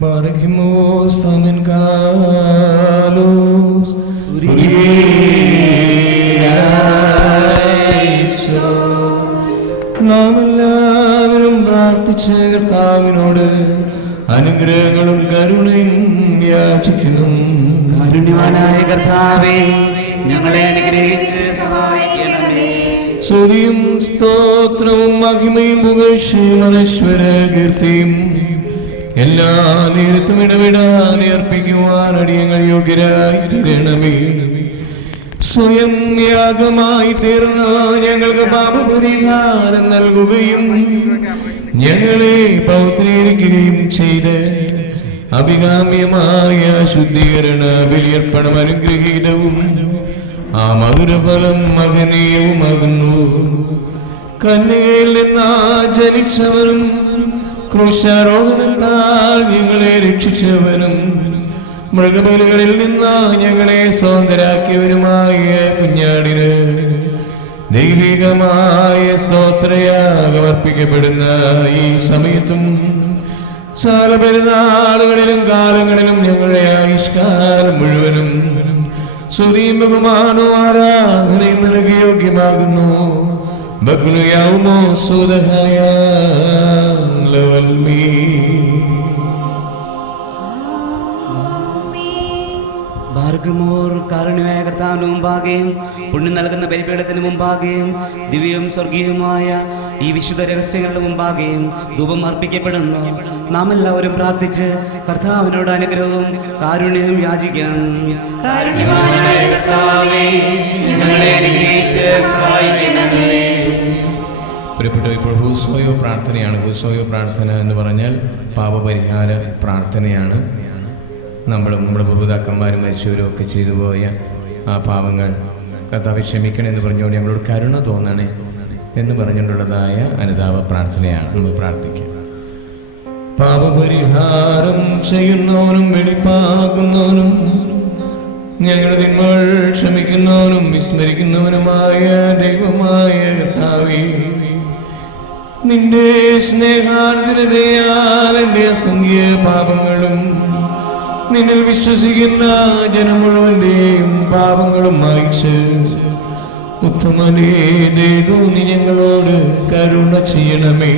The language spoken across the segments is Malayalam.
Bargimos amen kalos നാം എല്ലാവരും പ്രാർത്ഥിച്ച് കർത്താവിനോട് അനുഗ്രഹങ്ങളും കരുണയും യാചിക്കുന്നു. കാരുണ്യവാനായ കർത്താവേ, ഞങ്ങളെ അനുഗ്രഹിച്ച് സഹായിക്കണമേ. സ്തുതിയും സ്തോത്രവും മഹിമയും പുകഴ്ചയും അനശ്വര കീർത്തിയും എല്ലാ നേരത്തും ഇടവിടാതെ അർപ്പിക്കുവാൻ അടിയങ്ങൾ യോഗ്യരായി തീരണമേ. സ്വയം യാഗമായി തീർന്ന ഞങ്ങൾക്ക് പാപപരിഹാരം നൽകുകയും ഞങ്ങളെ പൗത്രീകരിക്കുകയും ചെയ്ത് അഭികാമ്യമായ ശുദ്ധീകരണ ബലിയർപ്പണം അനുഗ്രഹീതവും ആ മധുരഫലം മഹനീയവുമാകുന്നു. കന്യകയിൽ നിന്ന് ജനിച്ചവനും ക്രൂശാരോഹണത്താൽ ഞങ്ങളെ രക്ഷിച്ചവനും മൃഗബലികളിൽ നിന്ന് ഞങ്ങളെ സ്വതന്ത്രരാക്കിയവനുമായ കുഞ്ഞാടിന് ദൈവികമായ സ്തോത്രയാഗം അർപ്പിക്കപ്പെടുന്ന ഈ സമയത്തും സകല പെരുന്നാളുകളിലും കാലങ്ങളിലും ഞങ്ങളുടെ ആയുഷ്കാലം മുഴുവനും സ്തുതിയും ബഹുമാനവും ആരാധനയും നിനക്ക് യോഗ്യമാകുന്നു. ബഹുലയാവുമോ സുദഹായ ലവൽമീ. ഭാർഗമോർ കാരുണ്യമായ കർത്താവിന് മുമ്പാകെയും പുണ്യം നൽകുന്ന ബലിപീഠത്തിന് മുമ്പാകെയും ദിവ്യവും സ്വർഗീയവുമായ ഈ വിശുദ്ധ രഹസ്യങ്ങളുടെ മുമ്പാകെയും ധൂപം അർപ്പിക്കപ്പെടുന്നു. നാം എല്ലാവരും പ്രാർത്ഥിച്ച് കർത്താവിനോട് അനുഗ്രഹവും കാരുണ്യവും യാചിക്കണം. കാരുണ്യവാനായ കർത്താവേ, ഞങ്ങളെ അനുഗ്രഹിച്ച് സഹായിക്കണമേ. പ്രിയപ്പെട്ട ഇപ്പോൾ ഹൂസോയോ പ്രാർത്ഥനയാണ്. ഹൂസോയോ പ്രാർത്ഥന എന്ന് പറഞ്ഞാൽ പാപപരിഹാര പ്രാർത്ഥനയാണ്. നമ്മുടെ പൂർവ്വതാക്കന്മാരും മരിച്ചവരും ഒക്കെ ചെയ്തു പോയ ആ പാപങ്ങൾ കർത്താവേ ക്ഷമിക്കണമെന്ന് പറഞ്ഞുകൊണ്ട് ഞങ്ങളോട് കരുണ തോന്നണേ എന്ന് പറഞ്ഞുകൊണ്ടുള്ളതായ അനുതാപ പ്രാർത്ഥനയാണ് നമ്മൾ പ്രാർത്ഥിക്കുക. പാപപരിഹാരം ചെയ്യുന്നവനും വെളിപ്പാകുന്നവനും ഞങ്ങളുടെ തിന്മകൾ ക്ഷമിക്കുന്നവനും വിസ്മരിക്കുന്നവനുമായ ദൈവമായ കർത്താവേ, നിന്റെ സ്നേഹാർദ്രതയാൽ എൻ്റെ അസംഖ്യ പാപങ്ങളും നിന്നിൽ വിശ്വസിക്കുന്ന ജനം മുഴുവന്റെയും പാപങ്ങളും മായിച്ച് ഉത്തമനേ നീ ഞങ്ങളോട് കരുണ ചെയ്യണമേ.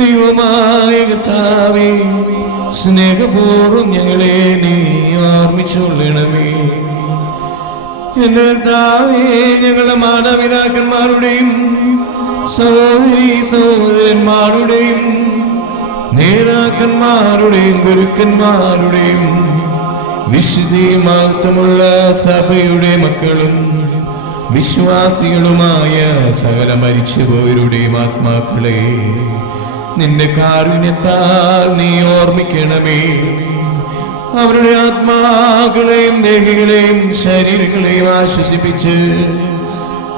ദൈവമായ കർത്താവേ, സ്നേഹപൂർവ്വം ഞങ്ങളെ നീ ഓർമ്മിച്ചുകൊള്ളണമേ. എന്റെ കർത്താവേ, ഞങ്ങളുടെ മാതാപിതാക്കന്മാരുടെയും സഹോദരീ സഹോദരന്മാരുടെയും നേതാക്കന്മാരുടെയും ഗുരുക്കന്മാരുടെയും വിശുദ്ധിമഹത്വമുള്ള സഭയുടെ മക്കളും വിശ്വാസികളുമായ സകല മരിച്ചുപോയവരുടെയും ആത്മാക്കളെ നിന്റെ കാരുണ്യത്താൽ നീ ഓർമ്മിക്കണമേ. അവരുടെ ആത്മാക്കളെയും ദേഹികളെയും ശരീരങ്ങളെയും ആശ്വസിപ്പിച്ച്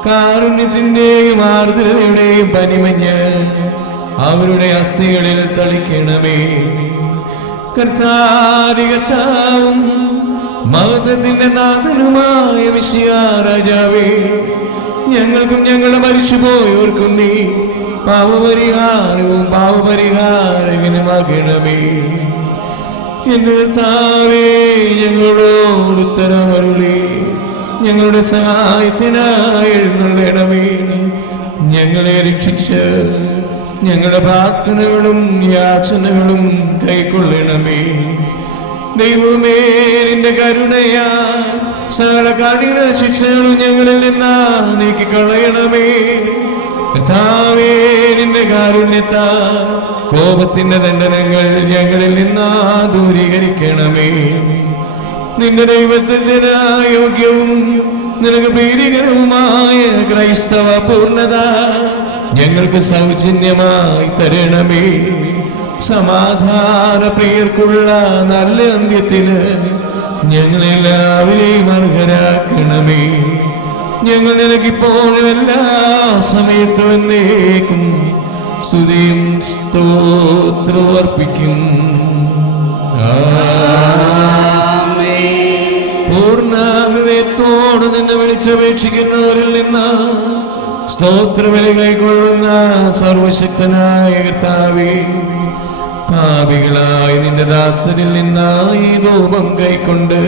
കാരുണ്യത്തിന്റെയും ആർദ്രതയുടെയും പനിമഞ്ഞ് അവരുടെ അസ്ഥികളിൽ തളിക്കണമേ. കർത്താവും മഹത്വത്തിന്റെ നാഥനുമായ മിശിഹാ രാജാവേ, ഞങ്ങൾക്കും ഞങ്ങളുടെ മരിച്ചുപോയവർക്കും നീ പാപപരിഹാരവും പാപപരിഹാരകനുമാകണമേ. എന്റെ കർത്താവേ, ഞങ്ങളോട് ഉത്തരമരുളി ഞങ്ങളുടെ സഹായത്തിനായി എഴുന്നള്ളണമേ. ഞങ്ങളെ രക്ഷിച്ച് ഞങ്ങളുടെ പ്രാർത്ഥനകളും യാചനകളും കൈക്കൊള്ളണമേ. ദൈവമേ, നിന്റെ കരുണയാ സകല കഠിന ശിക്ഷകളും ഞങ്ങളിൽ നിന്ന് നീക്കിക്കളയണമേ. കർത്താവേ, നിന്റെ കാരുണ്യത്താൽ കോപത്തിന്റെ ദണ്ഡനങ്ങൾ ഞങ്ങളിൽ നിന്ന് ദൂരീകരിക്കണമേ. നിന്റെ ദൈവത്തിന് യോഗ്യവും നിനക്ക് പ്രീതികരവുമായ ക്രൈസ്തവ പൂർണ്ണത ഞങ്ങൾക്ക് സൗജന്യമായി തരണമേ. സമാധാന പ്രിയർക്കുള്ള നല്ല അന്ത്യത്തിന് ഞങ്ങളെല്ലാവരെയും അർഹരാക്കണമേ. ഞങ്ങൾ നിനക്കിപ്പോഴും എല്ലാ സമയത്തും എന്നേക്കും സ്തുതിയും സ്തോത്രവും അർപ്പിക്കും. പൂർണ്ണ ഹൃദയത്തോട് നിന്നെ വിളിച്ചപേക്ഷിക്കുന്നവരിൽ നിന്ന് സ്തോത്രബലി കൈക്കൊള്ളുന്ന സർവശക്തനായ കർത്താവേ, പാപികളായി നിന്റെ ദാസരിൽ നിന്നായി ധൂപം കൈക്കൊണ്ട്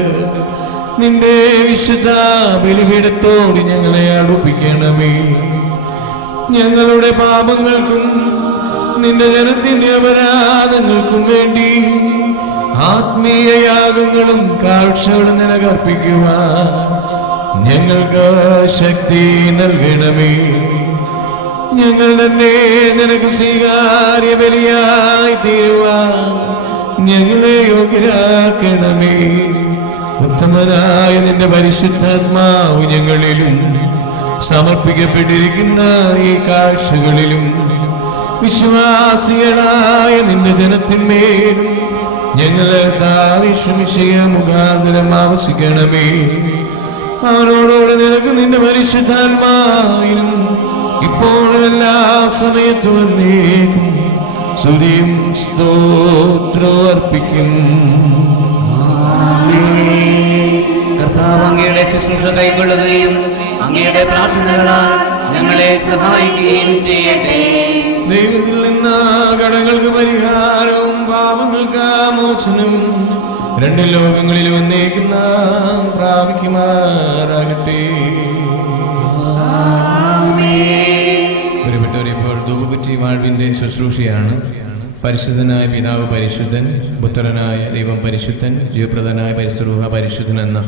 നിന്റെ വിശുദ്ധ ബലിപീഠത്തോട് ഞങ്ങളെ അടുപ്പിക്കണമേ. ഞങ്ങളുടെ പാപങ്ങൾക്കും നിന്റെ ജനത്തിന്റെ അപരാധങ്ങൾക്കും വേണ്ടി ആത്മീയ യാഗങ്ങളും കാഴ്ചകളും നിനക്കർപ്പിക്കുവാൻ ഞങ്ങൾക്ക് ശക്തി നൽകണമേ. ഞങ്ങൾ തന്നെ നിനക്ക് സ്വീകാര്യ ബലിയായി തീരുവാൻ ഞങ്ങളെ യോഗ്യരാക്കണമേ. ഉത്തമനായ നിന്റെ പരിശുദ്ധാത്മാവ് ഞങ്ങളിലും സമർപ്പിക്കപ്പെട്ടിരിക്കുന്ന ഈ കാഴ്ചകളിലും വിശ്വാസികളായ നിന്റെ ജനത്തിന്മേലും ഞങ്ങളെ താവിശ്വമിശയ മുഖാന്തരം ആവസിക്കണമേ. അവനോടോടെ നിനക്ക് നിന്റെ പരിശുദ്ധാത്മാവിലും ഇപ്പോഴും എല്ലാ സമയത്തും എന്നേക്കും സ്തുതിയും സ്തോത്രവും അർപ്പിക്കും. കർത്താവ് അങ്ങയുടെ ശുശ്രൂഷ കൈക്കൊള്ളുകയും അങ്ങയുടെ പ്രാർത്ഥനകളാൽ ഞങ്ങളെ സഹായിക്കുകയും ചെയ്യട്ടെ. ദൈവത്തിൽ നിന്ന് കടങ്ങൾക്ക് പരിഹാരവും പാപങ്ങൾക്ക് മോചനവും രണ്ട് ലോകങ്ങളിലും എന്നേക്കും നാം പ്രാപിക്കുമാറാകട്ടെ. ഇപ്പോൾ ധൂപകുറ്റി വാഴ്വിന്റെ ശുശ്രൂഷയാണ്. പരിശുദ്ധനായ പിതാവ് പരിശുദ്ധൻ, പുത്രനായ ദൈവം പരിശുദ്ധൻ, ജീവപ്രദനായ പരിശുദ്ധ പരിശുദ്ധൻ എന്ന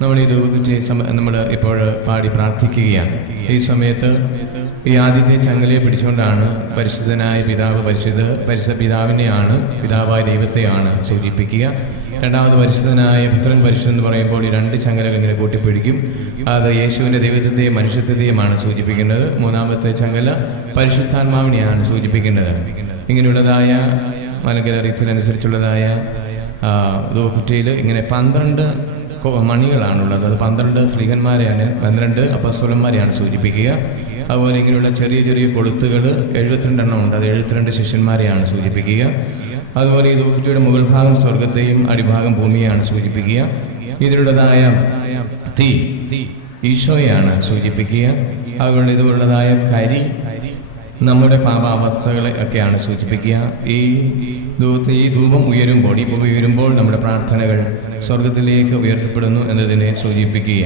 നമ്മൾ ഈ ധൂപകുറ്റി നമ്മൾ ഇപ്പോൾ പാടി പ്രാർത്ഥിക്കുകയാണ്. ഈ സമയത്ത് ഈ ആദ്യത്തെ ചങ്ങലയെ പിടിച്ചുകൊണ്ടാണ് പരിശുദ്ധനായ പിതാവ് പരിശുദ്ധ പിതാവിനെയാണ്, പിതാവായ ദൈവത്തെയാണ് സൂചിപ്പിക്കുക. രണ്ടാമത് പരിശുദ്ധനായ പുത്രൻ പരിശുദ്ധൻ എന്ന് പറയുമ്പോൾ ഈ രണ്ട് ചങ്ങലകൾ ഇങ്ങനെ കൂട്ടിപ്പിടിക്കും. അത് യേശുവിൻ്റെ ദൈവത്വത്തെയും മനുഷ്യത്വത്തെയുമാണ് സൂചിപ്പിക്കുന്നത്. മൂന്നാമത്തെ ചങ്ങല പരിശുദ്ധാത്മാവിനെയാണ് സൂചിപ്പിക്കുന്നത്. ഇങ്ങനെയുള്ളതായ മലങ്കര റീതിയിലനുസരിച്ചുള്ളതായ ധൂപകുറ്റിയിൽ ഇങ്ങനെ 12 മണികളാണുള്ളത്. അത് 12 സ്ത്രീഹന്മാരെയാണ്, 12 അപ്പസ്തലന്മാരെയാണ് സൂചിപ്പിക്കുക. അതുപോലെ ഇങ്ങനെയുള്ള ചെറിയ ചെറിയ കൊളുത്തുകൾ 72 എണ്ണം ഉണ്ട്. അത് 72 ശിഷ്യന്മാരെയാണ് സൂചിപ്പിക്കുക. അതുപോലെ ഈ ധൂപകുറ്റിയുടെ മുകൾ ഭാഗം സ്വർഗത്തെയും അടിഭാഗം ഭൂമിയെയാണ് സൂചിപ്പിക്കുക. ഇതിലുള്ളതായ തീ ഈശോയാണ് സൂചിപ്പിക്കുക. അതുകൊണ്ട് ഇതുള്ളതായ കരി നമ്മുടെ പാപാവസ്ഥകളെ ഒക്കെയാണ് സൂചിപ്പിക്കുക. ഈ ധൂപം ഉയരുമ്പോൾ, ഈ പുക ഉയരുമ്പോൾ നമ്മുടെ പ്രാർത്ഥനകൾ സ്വർഗത്തിലേക്ക് ഉയർത്തപ്പെടുന്നു എന്നതിനെ സൂചിപ്പിക്കുക.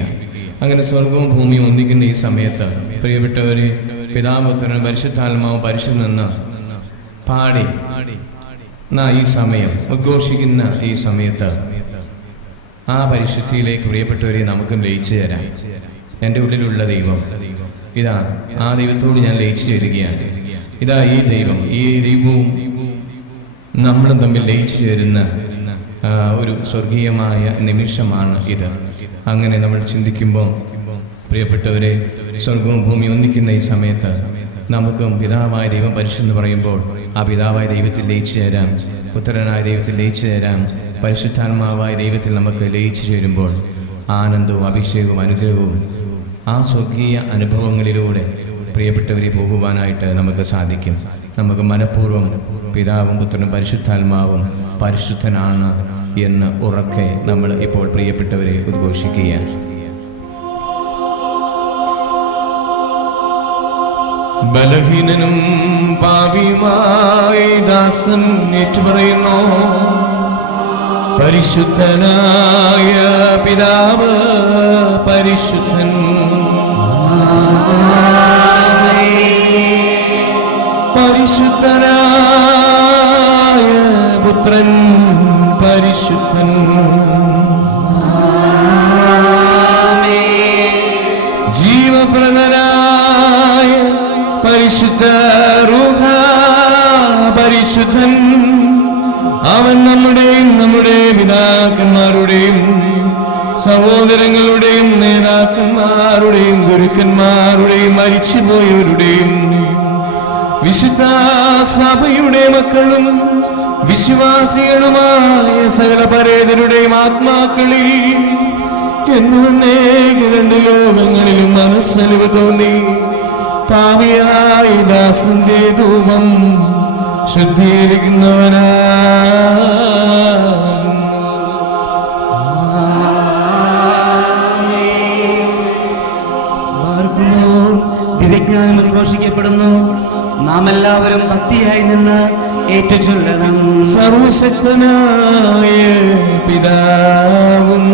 അങ്ങനെ സ്വർഗവും ഭൂമിയും ഒന്നിക്കുന്ന ഈ സമയത്ത് പ്രിയപ്പെട്ടവരെ, പിതാപുത്രനും പരിശുദ്ധാത്മാവും പരിശുദ്ധനെന്ന് പാടി ഈ സമയം ഉദ്ഘോഷിക്കുന്ന ഈ സമയത്ത് ആ പരിശുദ്ധിയിലേക്ക് പ്രിയപ്പെട്ടവരെ നമുക്കും ലയിച്ചു തരാം. എൻ്റെ ഉള്ളിലുള്ള ദൈവം ഇതാ, ആ ദൈവത്തോട് ഞാൻ ലയിച്ചു ചേരുകയാണ്. ഇതാ ഈ ദൈവവും നമ്മളും തമ്മിൽ ലയിച്ചു ചേരുന്ന ഒരു സ്വർഗീയമായ നിമിഷമാണ് ഇത്. അങ്ങനെ നമ്മൾ ചിന്തിക്കുമ്പോൾ പ്രിയപ്പെട്ടവരെ, സ്വർഗവും ഭൂമിയും ഒന്നിക്കുന്ന ഈ സമയത്ത് നമുക്കും പിതാവായ ദൈവം പരിശുദ്ധം പറയുമ്പോൾ ആ പിതാവായ ദൈവത്തിൽ ലയിച്ചു ചേരാം, പുത്രനായ ദൈവത്തിൽ ലയിച്ചു ചേരാം, പരിശുദ്ധാത്മാവായ ദൈവത്തിൽ നമുക്ക് ലയിച്ചു ചേരുമ്പോൾ ആനന്ദവും അഭിഷേകവും അനുഗ്രഹവും ആ സ്വർഗീയ അനുഭവങ്ങളിലൂടെ പ്രിയപ്പെട്ടവരെ പോകുവാനായിട്ട് നമുക്ക് സാധിക്കും. നമുക്ക് മനഃപൂർവ്വം പിതാവും പുത്രനും പരിശുദ്ധാത്മാവും പരിശുദ്ധനാണ് എന്ന് ഉറക്കെ നമ്മൾ ഇപ്പോൾ പ്രിയപ്പെട്ടവരെ ഉദ്ഘോഷിക്കുകയാണ്. ബലഹീനനും പാപിയുമായി ദാസൻ ഏറ്റുപറയുന്നു, പരിശുദ്ധനായ പിതാവ് പരിശുദ്ധൻ, പരിശുദ്ധനായ പുത്രൻ പരിശുദ്ധൻ, ജീവപ്രദനായ പരിശുദ്ധ റൂഹ പരിശുദ്ധൻ. അവൻ നമ്മുടെ പിതാക്കന്മാരുടെയും സഹോദരങ്ങളുടെയും നേതാക്കന്മാരുടെയും ഗുരുക്കന്മാരുടെയും മരിച്ചുപോയവരുടെയും വിശുദ്ധ സഭയുടെ മക്കളും വിശ്വാസികളുമായ സകല പരേതരുടെയും ആത്മാക്കളിൽ എന്നേക്ക് രണ്ട് ലോകങ്ങളിലും മനസ്സലിവ് തോന്നി പാപിയായ ദാസന്റെ ധൂപം ശുദ്ധീകരിക്കുന്നവനാകുന്നു. ദിവ്യജ്ഞാനം ഉദ്ഘോഷിക്കപ്പെടുന്നു. നാം എല്ലാവരും ഭക്തിയായി നിന്ന് ഏറ്റുചൊല്ലണം. സർവശക്തനായ പിതാവും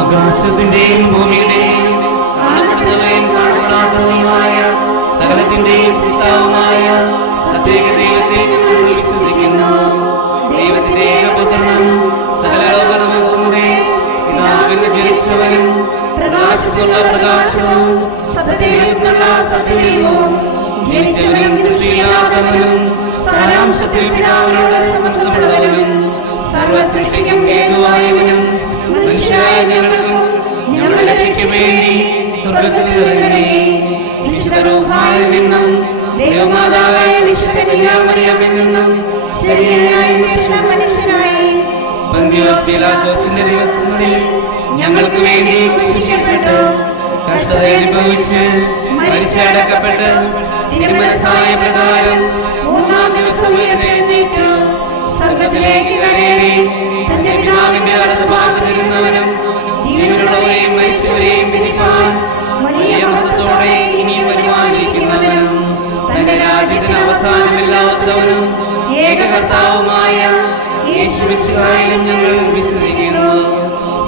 ആകാശത്തിന്റെയും ഭൂമിയുടെയും കാണപ്പെടുന്നവയും കാണപ്പെടാത്തവയുമായ സകലത്തിന്റെയും സൃഷ്ടാവുമായ സത്യേക ദൈവത്തിൽ ഞങ്ങൾ വിശ്വസിക്കുന്നു. ദൈവത്തിന്റെ ഏകപുത്രനും സകലലോകങ്ങളുടെ പിതാവിന് ജനിച്ചവനും പ്രകാശത്തിനുള്ള പ്രകാശവും സത്യദൈവത്തിനുള്ള സത്യദൈവവും ജനിച്ചവനും സൃഷ്ടിയില്ലാത്തവനും സാരാംശത്തിൽ പിതാവിനോട് സമത്വമുള്ളവനും സർവസൃഷ്ടിക്കും ഹേതുവായവനും മനുഷ്യരായ ഞങ്ങൾക്കും ഞങ്ങളുടെ രക്ഷയ്ക്ക് വേണ്ടി സ്വർഗ്ഗത്തിൽ നിന്നിറങ്ങി വിശുദ്ധ റൂഹായിൽ നിന്നും ദൈവമാതാവായ വിശുദ്ധ കന്യാമറിയമിൽ നിന്നും ശരീരനായ മനുഷ്യനായി പന്തിയോസ് പീലാത്തോസിന്റെ ദിവസങ്ങളിൽ ഞങ്ങൾക്ക് വേണ്ടി ക്രൂശിക്കപ്പെട്ടു, കഷ്ടത അനുഭവിച്ച് മരിച്ചടക്കപ്പെട്ട് തിരുമനസ്സായ പ്രകാരം മൂന്നാം ദിവസം ഉയർത്തെഴുന്നേറ്റു സ്വർഗ്ഗത്തിലേക്ക് കയറി തന്റെ പിതാവിന്റെ വലതുഭാഗത്തിരുന്നവനും ജീവനുള്ളവരെയും മരിച്ചവരെയും വിധിപ്പാൻ വലിയ മഹത്വത്തോടെ ഇനി വരുവാനിരിക്കുന്നവനും തന്റെ രാജ്യത്തിന് അവസാനമില്ലാത്തവനും ഏകകർത്താവുമായ യേശുമിശിഹായിൽ ഞങ്ങൾ വിശ്വസിക്കുന്നു.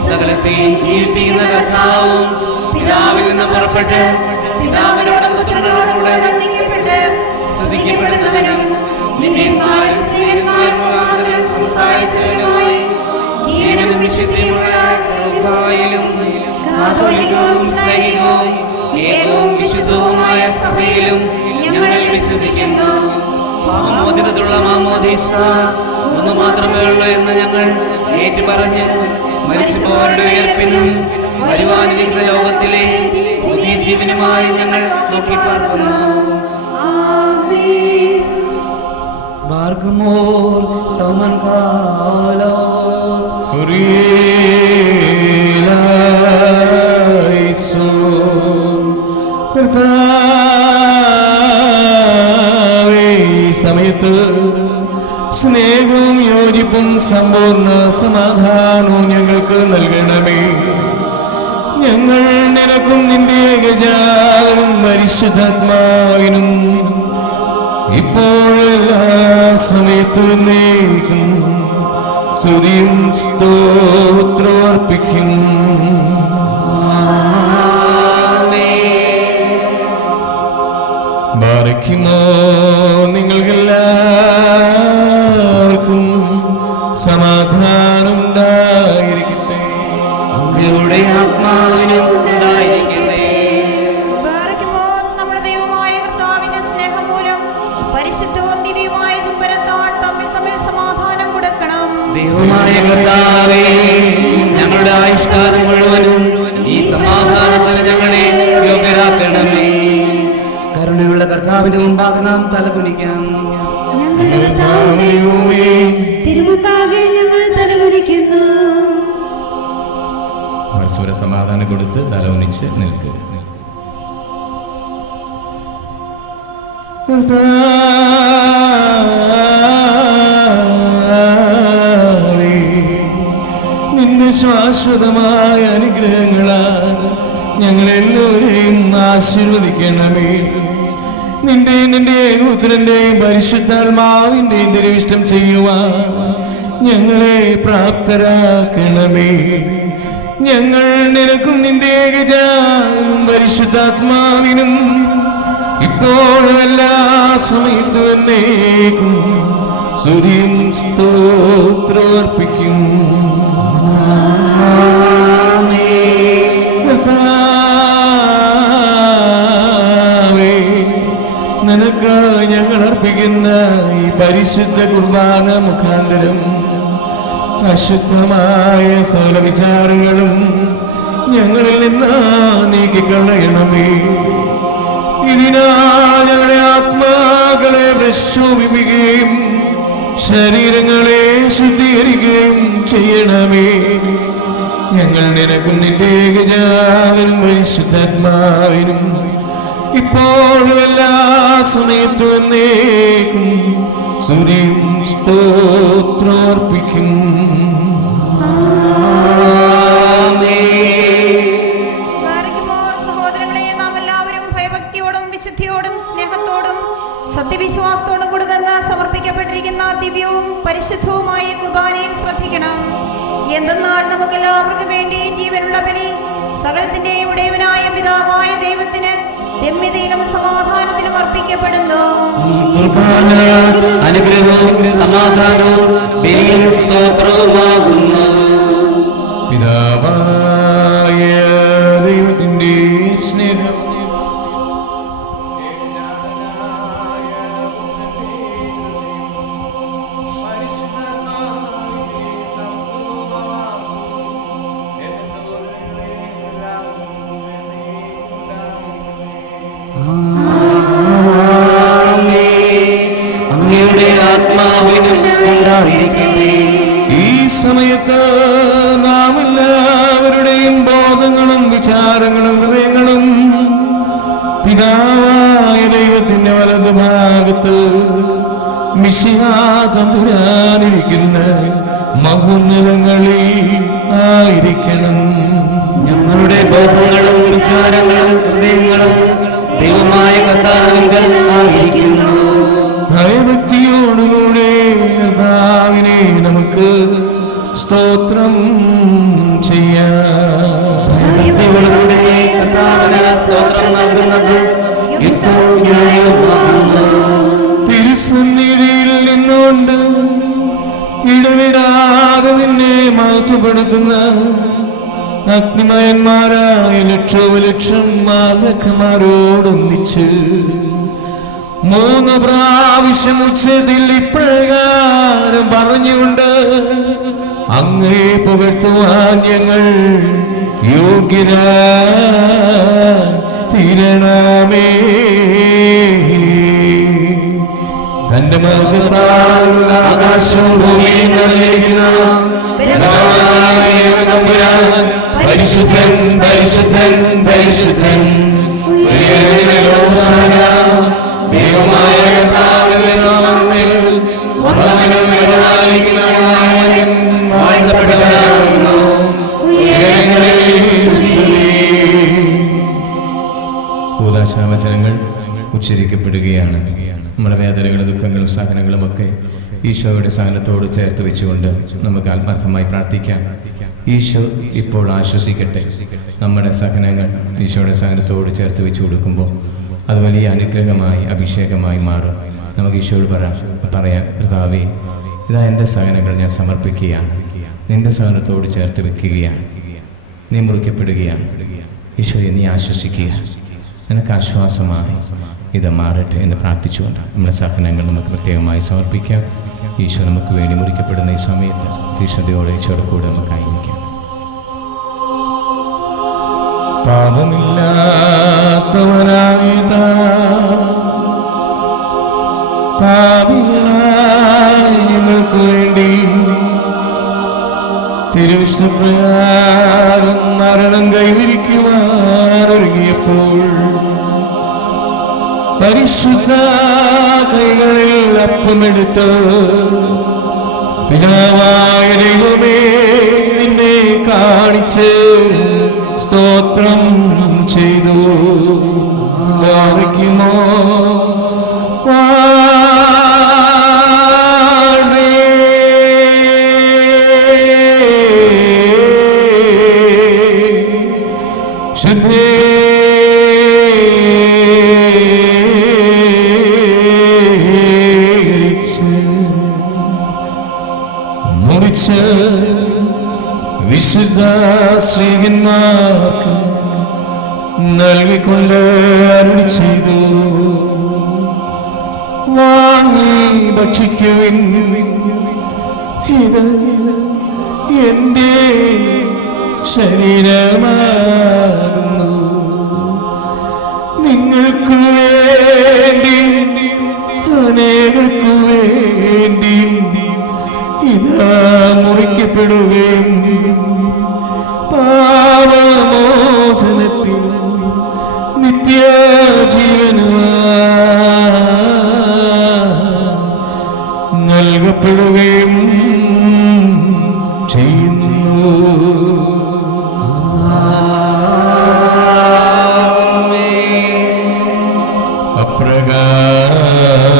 സകലത്തെയും ജീവിപ്പിക്കുന്ന കർത്താവും പിതാവിൽ നിന്ന് പുറപ്പെട്ട് പിതാവിനോടും പുത്രനോടും കൂടെ വന്ദിക്കപ്പെട്ട് സ്തുതിക്കപ്പെടുന്നവനും നിന്യന്മാരും സ്ത്രീയന്മാരും മുഖാന്തരം സംസാരിച്ചവനുമായി ജീവനും വിശുദ്ധിയുമുള്ള റൂഹായിലും കാതോലികവും സൈനികവും ഏകവും വിശുദ്ധവുമായ സഭയിലും ഞങ്ങൾ വിശ്വസിക്കുന്നു. പാപമോചനത്തിലുള്ള മാമോദീസ ഒന്ന് മാത്രമേ ഉള്ളൂ എന്ന് ഞങ്ങൾ ഏറ്റുപറഞ്ഞ് മരിച്ചുപോയവരുടെ ഉയർപ്പിനും വരുവാനിരിക്കുന്ന ലോകത്തിലെ പുതിയ ജീവനുമായി ഞങ്ങൾ നോക്കി പാർക്കുന്നു. ബാർഗമോർ സ്തോമൻ കാലോസ് സമയത്ത് സ്നേഹവും യോജിപ്പും സമ്പൂർണ്ണ സമാധാനവും ഞങ്ങൾക്ക് നൽകണമേ. ഞങ്ങൾ നിനക്കും നിന്റെ ഏകജാതനും പരിശുദ്ധാത്മാവിനും ഇപ്പോഴെല്ലാ സമയത്തും നീക്കും സ്തുതിയും സ്തോത്രവും അർപ്പിക്കും. ബാരക്കുമോ നിങ്ങൾക്കെല്ലാവർക്കും സമാധാനം ഉണ്ടായിരിക്കട്ടെ. അങ്ങയുടെ ആത്മാവിനും ഉണ്ടായിരിക്കട്ടെ. ബാരക്കുമോ നമ്മുടെ ദൈവമായ കർത്താവിന്റെ സ്നേഹം മൂലം പരിശുദ്ധവും ദിവ്യവുമായ ചുംബനത്താൽ തമ്മിൽ തമ്മിൽ സമാധാനം കൊടുക്കണം. ദൈവമായ കർത്താവേ, ഞങ്ങളുടെ ആയുഷ്കാലം മുഴുവനും ഈ സമാധാനത്തിന് ഞങ്ങളെ യോഗ്യരാക്കണമേ. കരുണയുള്ള കർത്താവിന്റെ മുമ്പാകെ നാം തലകുനിക്കാം. ഞങ്ങളുടെ കർത്താവേ, തിരുമുമ്പാകെ ഞങ്ങൾ തലകുനിക്കുന്നു. പരസ്പര സമാധാനം കൊടുത്ത് തലകുനിച്ച് നിൽക്കുക. നിന്റെ ശാശ്വതമായ അനുഗ്രഹങ്ങളാൽ ഞങ്ങളെല്ലാവരെയും ആശീർവദിക്കണമേ. നിന്റെ പുത്രന്റെയും പരിശുദ്ധാത്മാവിന്റെയും തിരുവിഷ്ടം ചെയ്യുവാൻ ഞങ്ങളെ പ്രാപ്തരാക്കണമേ. ഞങ്ങൾ നിനക്കും നിന്റെ ഏകജാതനും പരിശുദ്ധാത്മാവിനും ഇപ്പോഴും എല്ലാ സമയത്തും എന്നേക്കും സ്തുതിയും സ്തോത്രവും അർപ്പിക്കും. നിനക്ക് ഞങ്ങൾ അർപ്പിക്കുന്ന ഈ പരിശുദ്ധ കുർബാന മുഖാന്തരം അശുദ്ധമായ സകല വിചാരങ്ങളും ഞങ്ങളിൽ നിന്ന് നീക്കിക്കളയണമേ. ഇതിനാൽ ഞങ്ങളുടെ ആത്മാക്കളെ പ്രശോഭിപ്പിക്കുകയും ശരീരങ്ങളെ ശുദ്ധീകരിക്കുകയും ചെയ്യണമേ. ഞങ്ങൾ നിനക്കും നിന്റെ ഏകജാതനും പരിശുദ്ധാത്മാവിനും ഇപ്പോഴും എല്ലാ സമയത്തും എന്നേക്കും സ്തുതിയും സ്തോത്രവും അർപ്പിക്കും. സഹോദരങ്ങളെ, നാം എല്ലാവരും ഭയഭക്തിയോടും വിശുദ്ധിയോടും സ്നേഹത്തോടും സത്യവിശ്വാസത്തോടും കൂടി നിന്ന് സമർപ്പിക്കപ്പെട്ടിരിക്കുന്ന ദിവ്യവും പരിശുദ്ധവുമായ കുർബാനയിൽ ശ്രദ്ധിക്കണം. എന്തെന്നാൽ നമുക്കെല്ലാവർക്കും വേണ്ടി ജീവനുള്ള ബലി സകലത്തിന്റെയും ഉടയവനായ പിതാവായ ദൈവത്തിന് രമ്യതയിലും സമാധാനത്തിലും അർപ്പിക്കപ്പെടുന്നു. അനുഗ്രഹവും സമാധാനവും ബലിയും സ്തോത്രവുമാകുന്നു. പിതാവായ ദൈവത്തിന്റെ സ്നേഹം അങ്ങയുടെ ആത്മാവിനും ഉണ്ടായിരിക്കട്ടെ. ഈ സമയത്ത് നാം എല്ലാവരുടെയും ബോധങ്ങളും വിചാരങ്ങളും ഹൃദയങ്ങളും പിതാവായ ദൈവത്തിന്റെ വലതുഭാഗത്ത് മിശിഹാ തമ്പുരാനിരിക്കുന്ന മഹോന്നതങ്ങളിൽ ആയിരിക്കണം. ഞങ്ങളുടെ ബോധങ്ങളും വിചാരങ്ങളും ഹൃദയങ്ങളും ദൈവമായ കർത്താവിങ്കൽ ആയിരിക്കുന്നു. ഭയഭക്തിയോടുകൂടെ കർത്താവിനെ നമുക്ക് സ്തോത്രം ചെയ്യാം. ഭക്തിയോടുകൂടെ കർത്താവിന് സ്തോത്രം നൽകുന്നത് യുക്തവും ന്യായവുമാകുന്നു. തിരുസന്നിധിയിൽ നിന്നുകൊണ്ട് ഇടവിടാതെ നിന്നെ മഹത്വപ്പെടുത്തുന്ന അഗ്നിമയന്മാരായ ലക്ഷോപലക്ഷം മാലകന്മാരോടൊന്നിച്ച് 3 പ്രാവശ്യം ഉച്ചത്തിൽ ഇപ്രകാരം പറഞ്ഞുകൊണ്ട് അങ്ങേ പുകഴ്ത്തുവാൻ ഞങ്ങൾ യോഗ്യരായിത്തീരണമേ. തന്റെ മഹത്വത്താൽ ആകാശവും ഭൂമിയും നിറഞ്ഞിരിക്കുന്ന പരിശുദ്ധൻ പരിശുദ്ധൻ പരിശുദ്ധൻ ദൈവമായ കർത്താവിന്റെ നാമത്തിൽ വന്നവനും വരുവാനിരിക്കുന്നവനും വാഴ്ത്തപ്പെട്ടവനാകുന്നു. കൂദാശാവചനങ്ങൾ ഉച്ചരിക്കപ്പെടുകയാണ്. നമ്മുടെ വേദനകളും ദുഃഖങ്ങളും സഹനങ്ങളും ഒക്കെ ഈശോയുടെ സഹനത്തോട് ചേർത്ത് വെച്ചുകൊണ്ട് നമുക്ക് ആത്മാർത്ഥമായി പ്രാർത്ഥിക്കാം. ഈശോ ഇപ്പോൾ ആശ്വസിക്കട്ടെ. നമ്മുടെ സഹനങ്ങൾ ഈശോയുടെ സഹനത്തോട് ചേർത്ത് വെച്ച് കൊടുക്കുമ്പോൾ അത് വലിയ അനുഗ്രഹമായി അഭിഷേകമായി മാറും. നമുക്ക് ഈശോയോട് പറയാം, കർത്താവേ, ഇതാ എൻ്റെ സഹനങ്ങൾ ഞാൻ സമർപ്പിക്കുകയാണ്, നിന്റെ സഹനത്തോട് ചേർത്ത് വെക്കുകയാണ്, നീ മുറിക്കപ്പെടുകയാണ്. ഈശോയെ നീ ആശ്വസിക്കുക, നിനക്ക് ആശ്വാസമായി ഇത് മാറട്ടെ എന്ന് പ്രാർത്ഥിച്ചുകൊണ്ട് നമ്മുടെ സഹനങ്ങൾ നമുക്ക് പ്രത്യേകമായി സമർപ്പിക്കാം. ഈശോ നമുക്ക് വേണ്ടി മുറിക്കപ്പെടുന്ന ഈ സമയത്ത് തീഷ്ണതയോടെ ഈശോയുടെ കൂടെ നമുക്കായിരിക്കാം. പാപമില്ലാത്തവനായ പാപികളായ ഞങ്ങൾക്ക് വേണ്ടി തിരുവിഷ്ടപ്രകാരം മരണം കൈവരിക്കുവാൻ ഒരുങ്ങിയപ്പോൾ പരിശുദ്ധ കൈകളിൽ അപ്പമെടുത്ത് പിതാവായ ദൈവമേ നിന്നെ കാണിച്ച് സ്തോത്രം ചെയ്തു. വാദിക്കുമോ വിശുദ്ധ ശ്രീകന്മാർക്ക് നൽകിക്കൊണ്ട് അരുളി ചെയ്തു. വാങ്ങി ഭക്ഷിക്കുവിൻ, ഇത് എൻ്റെ ശരീരമാകുന്നു. നിങ്ങൾക്ക് വേണ്ടി അനേകർക്കു വേണ്ടി ഇതാ മുറിക്കപ്പെടുകയും പാപമോചനത്തിൽ നിത്യജീവനുമായി നൽകപ്പെടുകയും ചെയ്യുന്നു.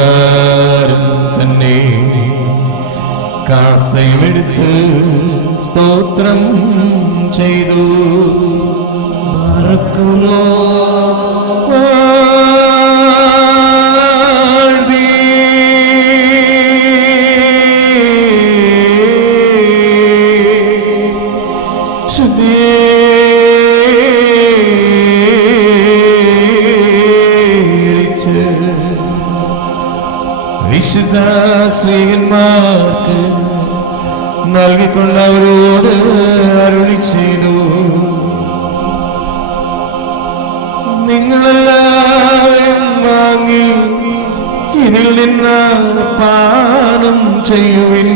അപ്രകാരം മറക്കുമോ വിശുദ്ധ സ്ത്രീകന്മാർക്ക് നൽകിക്കൊണ്ട് അവരോട് അരുളി ചെയ്തു, നിങ്ങളെല്ലാവരും വാങ്ങി ഇതിൽ നിന്ന് പാനം ചെയ്യുവിൻ.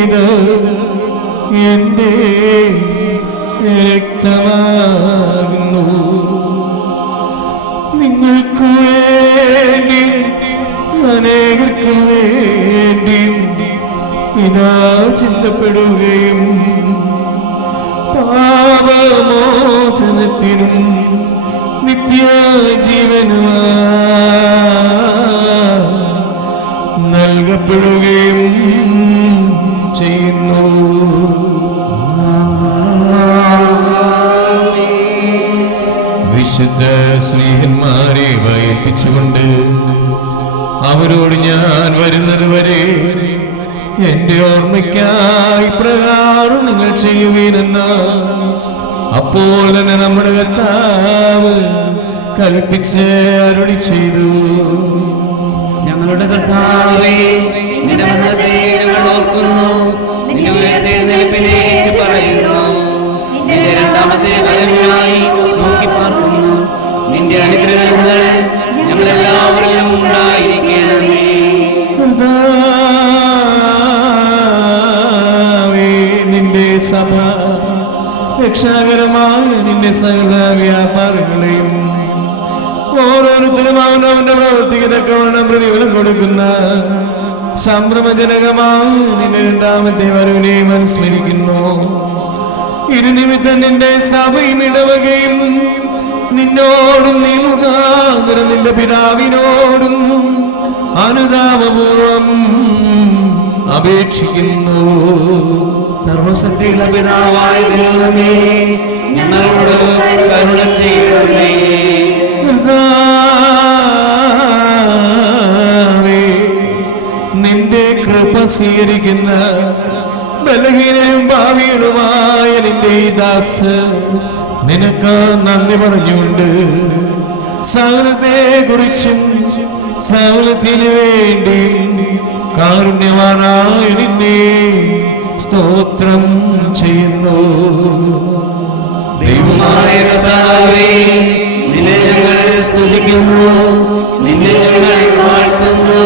ഇത് എന്റെ രക്തമാകുന്നു. നിങ്ങൾക്ക് വേണ്ടി അനേകർക്ക് വേണ്ടി ഇതാ ചിന്തപ്പെടുകയും പാപമോചനത്തിനും നിത്യജീവനും നൽകപ്പെടുകയും ചെയ്യുന്നു. വിശുദ്ധ സ്നേഹന്മാരെ വഹിപ്പിച്ചുകൊണ്ട് അവരോട് ഞാൻ വരുന്നത് വരെ എന്റെ ഓർമ്മയ്ക്കായി പ്രകാരം നിങ്ങൾ ചെയ്യുവീനെന്ന് അപ്പോൾ തന്നെ നമ്മുടെ കർത്താവ് കൽപ്പിച്ച് അരുളി ചെയ്തു. ഞങ്ങളുടെ കർത്താവേ, നിന്റെ മരണത്തെ ഞങ്ങൾ ഓർക്കുന്നു, നിന്റെ ഉയർത്തെഴുന്നേൽപ്പിനെ പറയുന്നു. നിന്റെ രണ്ടാമത്തെ വരവിനായി നോക്കി പാർക്കുന്നു. നിന്റെ അനുഗ്രഹങ്ങൾ ഞങ്ങളെല്ലാവരിലും ഉണ്ടായിരിക്കണമേ. നിന്റെ സഭ രക്ഷാകരമായ നിന്റെ സകല വ്യാപാരങ്ങളെയും ഓരോരുത്തരും അവനവന്റെ പ്രവർത്തിക്ക് തക്കവണ്ണം പ്രതിഫലം കൊടുക്കുന്ന സംഭ്രമജനകമായ നിന്റെ രണ്ടാമത്തെ വരവിനെയും അനുസ്മരിക്കുന്നു. ഇരുനിമിത്തം നിന്റെ സഭയും ഇടവകയും നിന്നോടും നീ മുഖാന്തരം നിന്റെ പിതാവിനോടും അനുതാപപൂർവം അപേക്ഷിക്കുന്നു. സർവശക്തിയുള്ള പിതാവായ ദൈവമേ, ഞങ്ങളോട് കരുണ ചെയ്യണമേ. നിന്റെ കൃപ സ്വീകരിക്കുന്ന ബലഹീനയും ഭാവികളുമായ നിന്റെ ഈ ദാസ് നിനക്ക് നന്ദി പറഞ്ഞുകൊണ്ട് സകലത്തെ കുറിച്ചും സകലത്തിനു വേണ്ടി കാരുണ്യവാനായ നിന്നെ സ്തോത്രം ചെയ്യുന്നു. ദൈവമായ കർത്താവേ, നിന്നെ ഞങ്ങൾ സ്തുതിക്കുന്നു, നിന്നെ ഞങ്ങൾ വാഴ്ത്തുന്നു,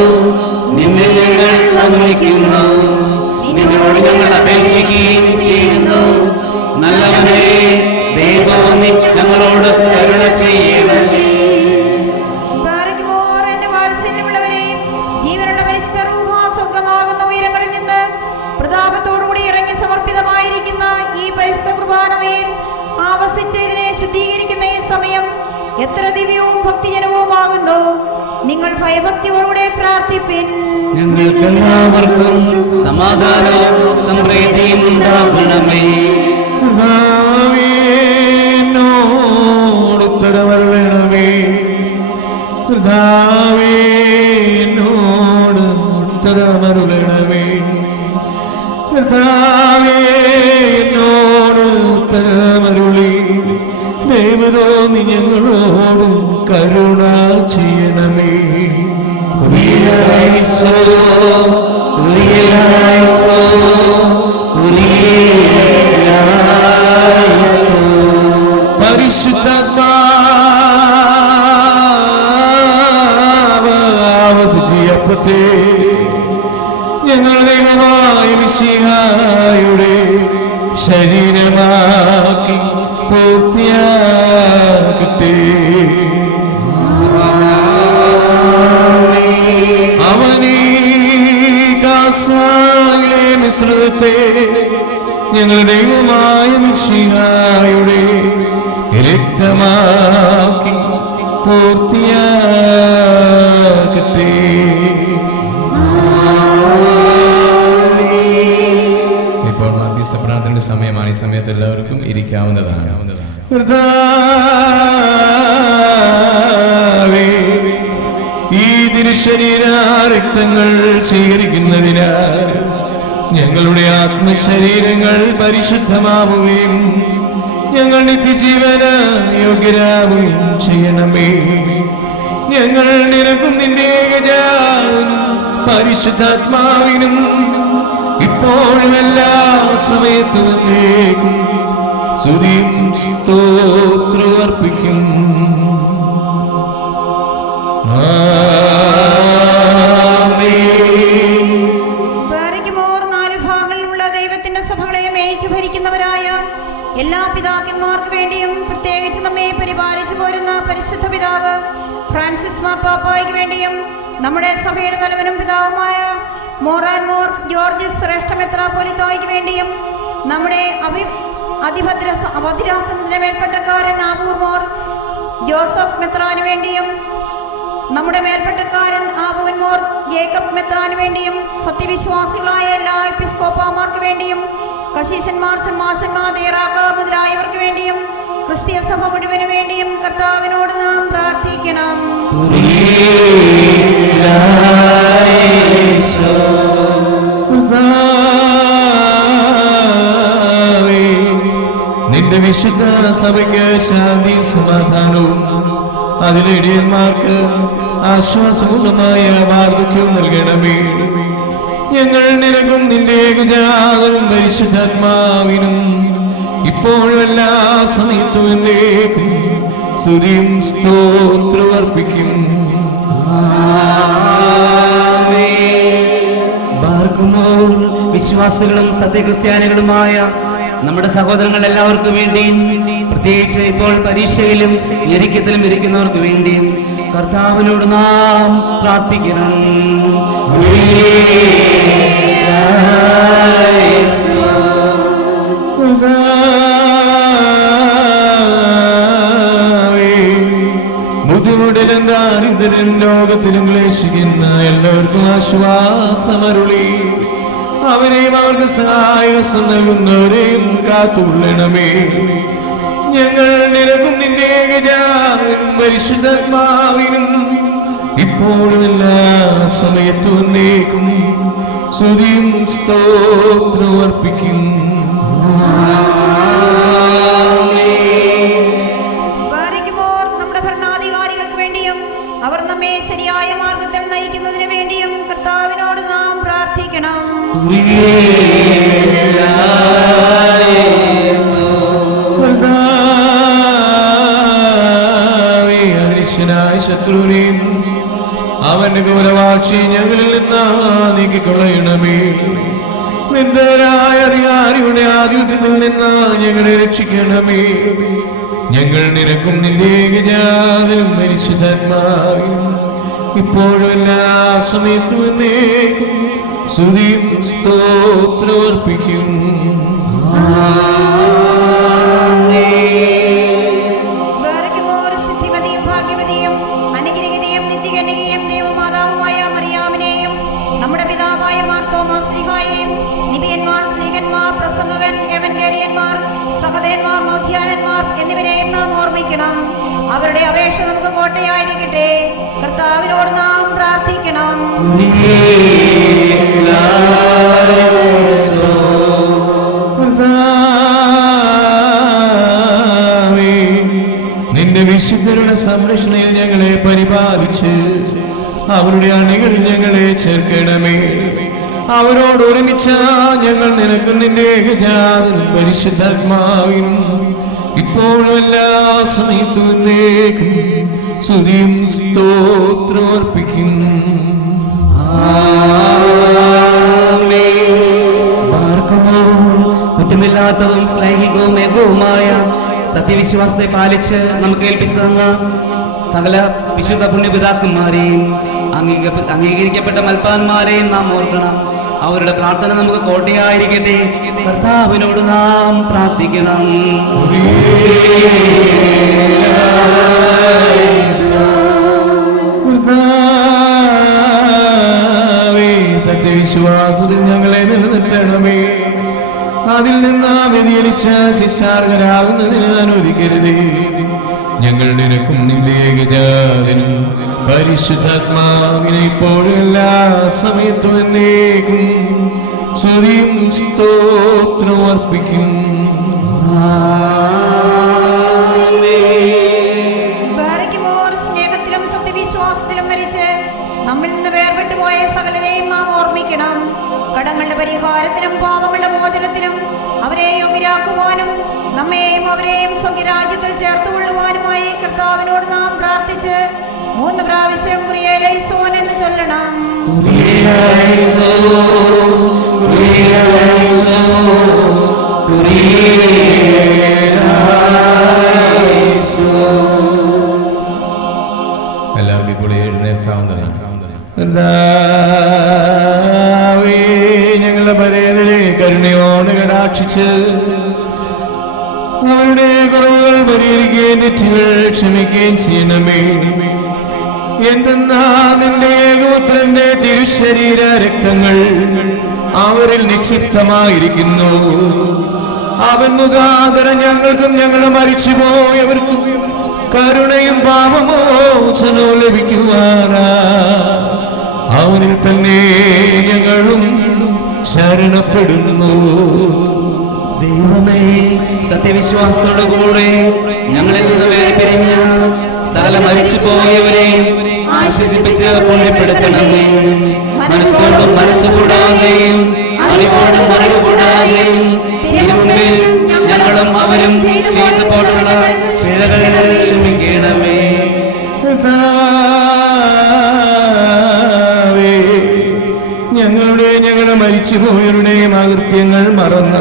നിന്നെ ഞങ്ങൾ നമിക്കുന്നു. നിന്നോട് ഞങ്ങൾ അപേക്ഷിക്കുകയും ചെയ്യുന്നു. നല്ലവനെ ദൈവം ഞങ്ങളോട് കരുണ ചെയ്യണമേ. എന്റെ വാത്സല്യമുള്ളവരെയും ജീവനുള്ള പരിശുദ്ധ റൂഹ സ്വർഗ്ഗമാകുന്ന ഉയരങ്ങളിൽ നിന്ന് പ്രതാപത്തോടുകൂടി ഇറങ്ങി സമർപ്പിതമായിരിക്കുന്ന ഈ പരിശുദ്ധ കുർബാനമേൽ ആവസിച്ച് ഇതിനെ ശുദ്ധീകരിക്കുന്ന ഈ സമയം എത്ര ദിവ്യവും ഭക്തിജനവുമാകുന്നു. നിങ്ങൾ ഭയഭക്തിയോടുകൂടെ പ്രാർത്ഥിപ്പിൻ. ഞങ്ങൾക്കെല്ലാവർക്കും സമാധാനവും സമൃദ്ധിയും ഉണ്ടാകണമേ. ഉത്തരവരണമേ, കർത്താവേനോട് ഉത്തരമരുളണമേ, കർത്താവേനോട് ഉത്തരമരുളി ദൈവതോന്നി ഞങ്ങളോട് കരുണ ചെയ്യണമേ. പരിശുദ്ധത്തെ ഞങ്ങളുടെ ദൈവമായ മിശിഹായുടെ ശരീരമാക്കി പൂർത്തിയാക്കട്ടെ. അവനീ കാസായിലെ മിശ്രിതത്തെ ഞങ്ങളുടെ ദൈവമായ മിശിഹായുടെ രക്തമാക്കി പൂർത്തിയാക്കട്ടെ. ഇപ്പോൾ മധ്യസ്ഥ പ്രാർത്ഥനയുടെ സമയമാണ്. ഈ സമയത്ത് സമയത്ത് എല്ലാവർക്കും ഇരിക്കാവുന്നതാണ്. ഈ തിരുശരീര രക്തങ്ങൾ സ്വീകരിക്കുന്നതിനാൽ ഞങ്ങളുടെ ആത്മശരീരങ്ങൾ പരിശുദ്ധമാവുകയും ഞങ്ങൾ നിത്യജീവന് യോഗ്യരാവുകയും ചെയ്യണമേ. ഞങ്ങൾ നിനക്കും നിന്റെ ഏകജാതനും പരിശുദ്ധാത്മാവിനും ഇപ്പോഴും എല്ലാ സമയത്തും എന്നേക്കും സ്തുതിയും സ്തോത്രവും അർപ്പിക്കും. എല്ലാ പിതാക്കന്മാർക്ക് വേണ്ടിയും പ്രത്യേകിച്ച് നമ്മെ പരിപാലിച്ചു പോരുന്ന പരിശുദ്ധ പിതാവ് ഫ്രാൻസിസ് മാർപ്പാപ്പായ്ക്ക് വേണ്ടിയും നമ്മുടെ സഭയുടെ തലവനും പിതാവുമായ മോർ ജോർജ് ശ്രേഷ്ഠ മെത്രാപ്പോലീത്തായ്ക്ക് വേണ്ടിയും നമ്മുടെ ഭദ്രാസനത്തിന്റെ മേൽപ്പട്ടക്കാരൻ ആബൂർ മോർ ജോസഫ് മെത്രാന് വേണ്ടിയും നമ്മുടെ മേൽപ്പട്ടക്കാരൻ ആബൂൻ മോർ ജേക്കബ് മെത്രാന് വേണ്ടിയും സത്യവിശ്വാസികളായ എല്ലാ എപ്പിസ്കോപ്പാമാർക്ക് വേണ്ടിയും കശീശന്മാർ, ഷമ്മാശന്മാർ, ദേറാക്കാർ മുതലായവർക്ക് വേണ്ടിയും ക്രിസ്തീയ സഭ മുഴുവന് വേണ്ടിയും കർത്താവിനോട് നാം പ്രാർത്ഥിക്കണം. നിന്റെ വിശുദ്ധ സഭയ്ക്ക് ശാന്തി സമാധാനവും അതിലെ ഇടയന്മാർക്ക് ആശ്വാസമുഖമായ വാർദ്ധക്യവും നൽകണമേ. ഞങ്ങൾ നിനക്കും നിന്റെ ഏകജാതനും പരിശുദ്ധാത്മാവിനും ഇപ്പോഴും എല്ലാ സമയത്തും എന്നേക്കും സ്തുതിയും സ്തോത്രവും അർപ്പിക്കും. വിശ്വാസികളും സത്യക്രിസ്ത്യാനികളുമായ നമ്മുടെ സഹോദരങ്ങൾ എല്ലാവർക്കും വേണ്ടിയും പ്രത്യേകിച്ച് ഇപ്പോൾ പരീക്ഷയിലും ഞെരുക്കത്തിലും ഇരിക്കുന്നവർക്ക് വേണ്ടിയും കർത്താവിനോട് നാം പ്രാർത്ഥിക്കണം. ബുദ്ധിമുട്ടിലും ദാരിദ്ര്യം ലോകത്തിലും ക്ലേശിക്കുന്ന എല്ലാവർക്കും ആശ്വാസമരുളി അവരെയും അവർക്ക് സഹായസം നൽകുന്നവരെയും കാത്തുകൊള്ളണമേ. ഞങ്ങൾ നിനക്കും നിന്റെ ഏകജാതനും പരിശുദ്ധാത്മാവിനും ഇപ്പോഴും എല്ലാ സമയത്തും എന്നേക്കും സ്തുതിയും സ്തോത്രവും അർപ്പിക്കും. നമ്മുടെ ഭരണാധികാരികൾക്ക് വേണ്ടിയും അവർ നമ്മെ ശരിയായ മാർഗത്തിൽ നയിക്കുന്നതിന് വേണ്ടിയും കർത്താവിനോട് നാം പ്രാർത്ഥിക്കണം. അദൃശ്യനായ ശത്രുവിനെയും അവന്റെ ഗൗരവാക്ഷി ഞങ്ങളിൽ നിന്ന് നീക്കിക്കൊള്ളണമേ. നിർദ്ദയരായ അധികാരിയുടെ ആധിപത്യത്തിൽ നിന്ന് ഞങ്ങളെ രക്ഷിക്കണമേ. ഞങ്ങൾ നിനക്കും നിന്റെ ഏകജാതനും പരിശുദ്ധാത്മാവിനും ഇപ്പോഴും എല്ലാ സമയത്തും എന്നേക്കും സ്തുതിയും സ്തോത്രവും അർപ്പിക്കും. ശുദ്ധിമതിയും ഭാഗ്യമതിയും അനുഗ്രഹീതയും നിത്യകന്യകയും ദൈവമാതാവുമായ മറിയാമിനെയും നമ്മുടെ പിതാവായ മാർ തോമസ് ശ്ലീഹായെയും നിബിയന്മാർ, സ്ലീഹന്മാർ, പ്രസംഗകൻ, എവൻഗേലിയന്മാർ, സഹദേന്മാർ, മോധ്യാനന്മാർ എന്നിവരെയും നാം ഓർമ്മിക്കണം. അവരുടെ അപേക്ഷ നമുക്ക് കോട്ടയായിരിക്കട്ടെ. കർത്താവിനോട് നാം പ്രാർത്ഥിക്കണം. നിന്റെ വിശുദ്ധരുടെ സംരക്ഷണയിൽ ഞങ്ങളെ പരിപാലിച്ച് അവരുടെ അണികളിൽ ഞങ്ങളെ ചേർക്കണമേ. അവരോട് ഒരുമിച്ച ഞങ്ങൾ നിനക്കും നിന്റെ ഏകജാതനും പരിശുദ്ധാത്മാവിനും ഇപ്പോഴും എല്ലാ സമയത്തും എന്നേക്കും സ്തുതിയും സ്തോത്രവും അർപ്പിക്കും. കുറ്റമില്ലാത്തതും സ്നേഹികവും ഏകവുമായ സത്യവിശ്വാസത്തെ പാലിച്ച് നമുക്ക് ഏൽപ്പിച്ചു തന്ന സകല വിശുദ്ധ പുണ്യപിതാക്കന്മാരെയും അംഗീകരിക്കപ്പെട്ട മൽപ്പാന്മാരെയും നാം ഓർക്കണം. അവരുടെ പ്രാർത്ഥന നമുക്ക് കോട്ടയായിരിക്കട്ടെ. കർത്താവിനോട് നാം പ്രാർത്ഥിക്കണം. സത്യവിശ്വാസത്തിൽ ഞങ്ങളെ നിലനിർത്തണമേ. അതിൽ നിന്ന് വ്യതിചലിച്ച് കുറിച്ച് ശിശാർഹരാകുന്നതിന് അനുവദിക്കരുതേ. ഞങ്ങൾ നിനക്കും നിന്റെ ഏകജാതനും പരിശുദ്ധാത്മാവിനെ ഇപ്പോഴും എല്ലാ സമയത്തും എന്നേക്കും സ്തുതിയും സ്തോത്രവും അർപ്പിക്കും. സ്നേഹത്തിലും സത്യവിശ്വാസത്തിലും മരിച്ച് നമ്മിൽ നിന്ന് വേർപെട്ടു പോയ സകലരെയും നാം ഓർമ്മിക്കണം. കടങ്ങളുടെ പരിഹാരത്തിനും പാപങ്ങളുടെ മോചനത്തിനും അവരെ യോഗ്യരാക്കുവാനും നമ്മെയും അവരെയും സ്വർഗ്ഗരാജ്യത്തിൽ ചേർത്തുകൊള്ളുവാനുമായി കർത്താവിനോട് നാം പ്രാർത്ഥിച്ച് 3 പ്രാവശ്യം കുരിയലൈസോൻ എന്ന് ചൊല്ലണം. എല്ലാവർക്കും ഇപ്പോൾ എഴുന്നേൽക്കാവുന്നതാണ്. ഞങ്ങളുടെ പരേതരെ കരുണയോട് കടാക്ഷിച്ച് അവരുടെ കുറവുകൾ പരിഹരിക്കുകയും തെറ്റുകൾ ക്ഷമിക്കുകയും ചെയ്യണമേ. എന്തെന്നാ നിന്റെ ഏകപുത്രന്റെ തിരുശരീര രക്തങ്ങൾ അവരിൽ നിക്ഷിപ്തമായിരിക്കുന്നു. അവൻ മുഖാന്തരം ഞങ്ങൾക്കും ഞങ്ങളെ മരിച്ചുപോയവർക്കും കരുണയും പാപമോചനവും ലഭിക്കുവാനാ അവനിൽ തന്നെ ഞങ്ങളും ശരണപ്പെടുന്നു. ദൈവമേ, സത്യവിശ്വാസത്തോടു കൂടെ ഞങ്ങളിൽ നിന്ന് വേർപിരിഞ്ഞ സകല മരിച്ചു പോയവരെയും ആശ്വസിപ്പിച്ച് പുണ്യപ്പെടുത്തണമേ. മനസ്സോടും മനസ്സുകൂടാതെയും അറിവോടും അറിവ് കൂടാതെയും തിരുമുമ്പിൽ ഞങ്ങളും അവരും ചെയ്തു പോലുള്ള പിഴകൾ ക്ഷമിക്കണമേ. ഞങ്ങളുടെ മരിച്ചുപോയവരുടെയും അകൃത്യങ്ങൾ മറന്ന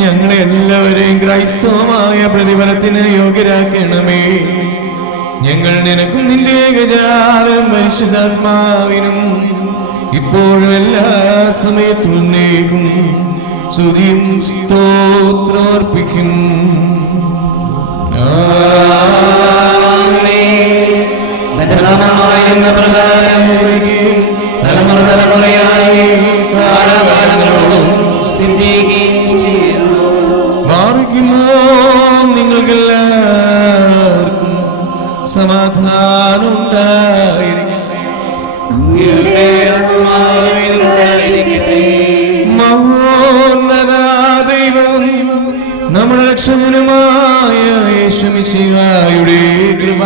ഞങ്ങളെ എല്ലാവരെയും ക്രൈസ്തവമായ പ്രതിഫലത്തിന് യോഗ്യരാക്കണമേ. ഞങ്ങൾ നിനക്കും നിന്റെ ഏകജാതനും പരിശുദ്ധാത്മാവിനും ഇപ്പോഴും എല്ലാ സമയത്തും നേകും സ്തുതിയും സ്തോത്രം അർപ്പിക്കും. പ്രകാരം തലമുറ തലമുറയായി കാലകാലങ്ങളോടും മാറിക്കുമോ നിങ്ങൾക്കെല്ലാവർക്കും സമാധാനം ഉണ്ടായിരിക്കട്ടെ. മഹോന്നത ദൈവം നമ്മുടെ രക്ഷകനുമായ യേശുമിശിഹായുടെ കൃപ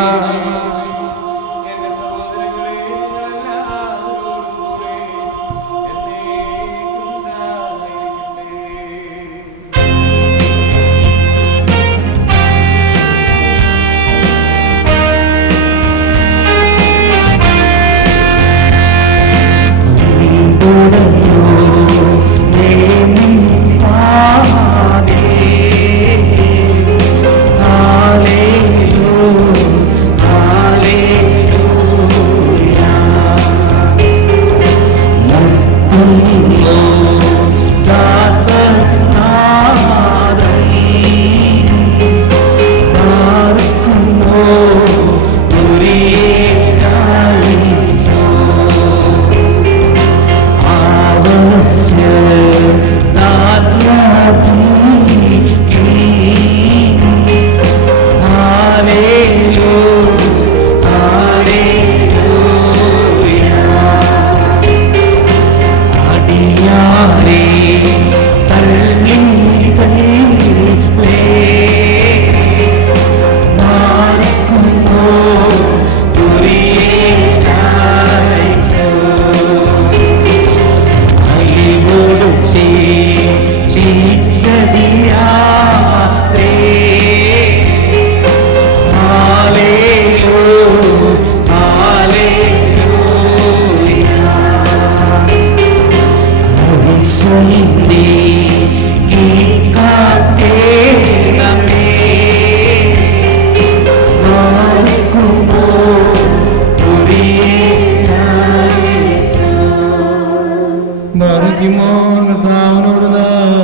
കർത്താവിനോട് നാം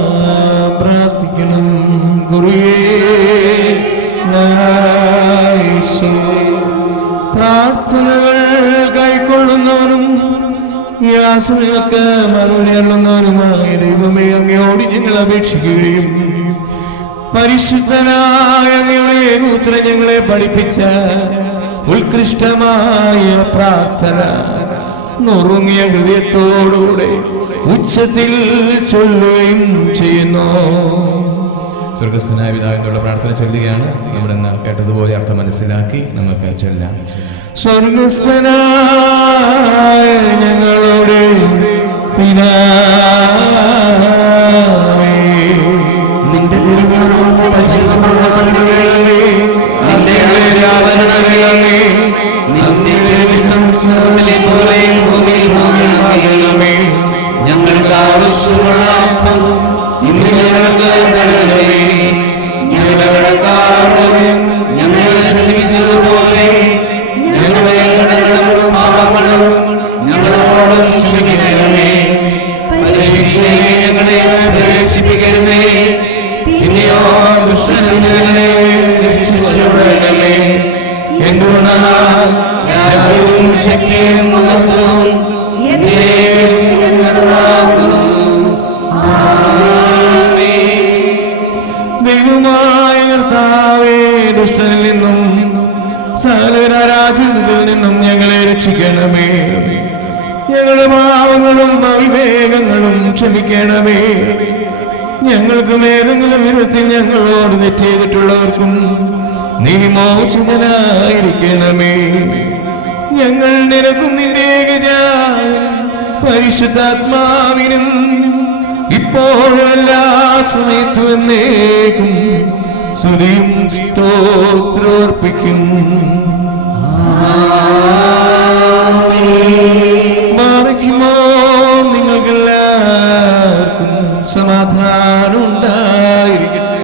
പ്രാർത്ഥിക്കണം. പ്രാർത്ഥനകൾ കൈക്കൊള്ളുന്നവനും യാചനകൾക്ക് മറുപടി അരുളുന്നവനുമായ ദൈവമേ, അങ്ങയോട് ഞങ്ങൾ അപേക്ഷിക്കുകയും പരിശുദ്ധനായ അങ്ങയുടെ പുത്രൻ ഞങ്ങളെ പഠിപ്പിച്ച ഉത്കൃഷ്ടമായ പ്രാർത്ഥന നുറുങ്ങിയ ഹൃദയത്തോടുകൂടെ ഉച്ചത്തിൽ ചൊല്ലുകയും ചെയ്യുന്നു. സ്വർഗസ്ഥനായ പിതാവിനുള്ള പ്രാർത്ഥന ചൊല്ലുകയാണ്. നമ്മുടെ ഇന്ന് കേട്ടതുപോലെ അർത്ഥം മനസ്സിലാക്കി നമുക്ക് ചൊല്ലാം. സ്വർഗസ്ഥനായ ഞങ്ങളുടെ പിതാവേ, നിന്റെ തിരുനാമം പരിശുദ്ധമാക്കണമേ. നിന്റെ രാജാവരണമേ. നിന്റെ തിരുവിഷ്ടം സ്വർഗ്ഗത്തിലെ പോലെ ഭൂമിയിലുമാകണമേ. ഞങ്ങൾക്ക് ആവശ്യമുള്ള അപ്പം ഇന്ന് ഞങ്ങൾക്ക് തരണമേ. ഞങ്ങളുടെ കടക്കാരോട് ഞങ്ങൾ ക്ഷമിച്ചതുപോലെ ഞങ്ങളുടെ കടങ്ങളും പാപങ്ങളും ഞങ്ങളോട് ക്ഷമിക്കണമേ. പരീക്ഷയെ ഞങ്ങളെ പ്രവേശിപ്പിക്കരുതേ, പിന്നെയോ ദുഷ്ടനിൽ ഞങ്ങളെ രക്ഷിച്ചുകൊള്ളണമേ. എന്തുകൊണ്ടെന്നാൽ രാജ്യവും ശക്തിയും മഹത്വവും എന്നേക്കും ഞങ്ങളുടേതാകുന്നു. ആമേൻ. ദൈവമായ കർത്താവേ, ദുഷ്ടനിൽ നിന്നും സകലരാജ്യത്തിൽ നിന്നും ഞങ്ങളെ രക്ഷിക്കണമേ. ഞങ്ങളുടെ പാപങ്ങളും അവിവേകങ്ങളും ക്ഷമിക്കണമേ. ഞങ്ങൾക്കും ഏതെങ്കിലും വിധത്തിൽ ഞങ്ങളോട് തെറ്റ് ചെയ്തിട്ടുള്ളവർക്കും നീ മോചിതനായിരിക്കണമേ. ഞങ്ങൾ നിനക്കും നിന്റെ ഏകജാതനും പരിശുദ്ധാത്മാവിനും ഇപ്പോഴും എല്ലാ സമയത്തും എന്നേക്കും സ്തുതിയും സ്തോത്രമർപ്പിക്കും. ബാറയ്ക്കുമോ നിങ്ങൾക്കെല്ലാവർക്കും സമാധാനം.